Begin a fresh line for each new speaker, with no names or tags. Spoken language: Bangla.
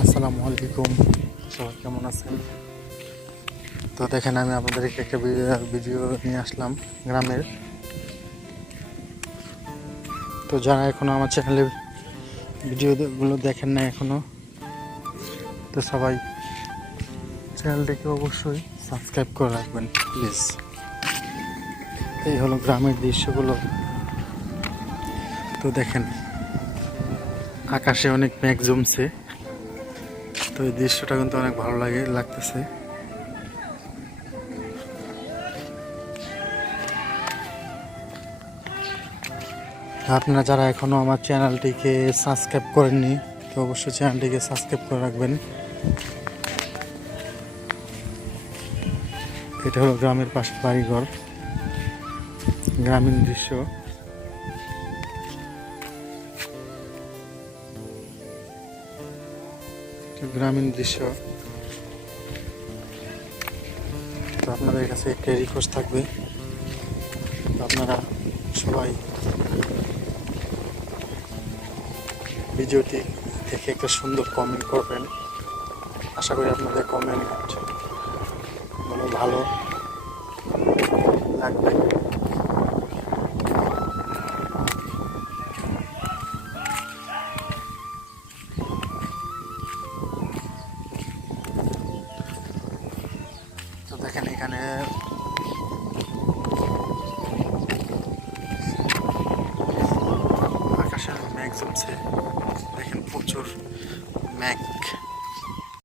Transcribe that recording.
আসসালামু আলাইকুম। সবাই কেমন আছেন? তো দেখেন, আমি আপনাদেরকে একটা ভিডিও- নিয়ে আসলাম গ্রামের। তো যারা এখনও আমার চ্যানেলে ভিডিওগুলো দেখেন না এখনও, তো সবাই চ্যানেলটিকে অবশ্যই সাবস্ক্রাইব করে রাখবেন, প্লিজ। এই হলো গ্রামের দৃশ্যগুলো। তো দেখেন, আকাশে অনেক মেঘ জমছে। তো এই দৃশ্যটা কিন্তু অনেক ভালো লাগে, লাগতেছে। আপনারা যারা এখনও আমার চ্যানেলটিকে সাবস্ক্রাইব করেননি, তো অবশ্যই চ্যানেলটিকে সাবস্ক্রাইব করে রাখবেন। এটা হলো গ্রামের পাশে বাড়িঘর, গ্রামীণ দৃশ্য। গ্রামীণ দৃশ্য। তো আপনাদের কাছে একটা রিকোয়েস্ট থাকবে। আপনারা সবাই ভিডিওটি দেখে একটা সুন্দর কমেন্ট করবেন। আশা করি আপনাদের কমেন্ট মানে ভালো লাগবে। তো দেখেন এখানে আকাশের মেঘ জমছে। দেখেন প্রচুর মেঘ।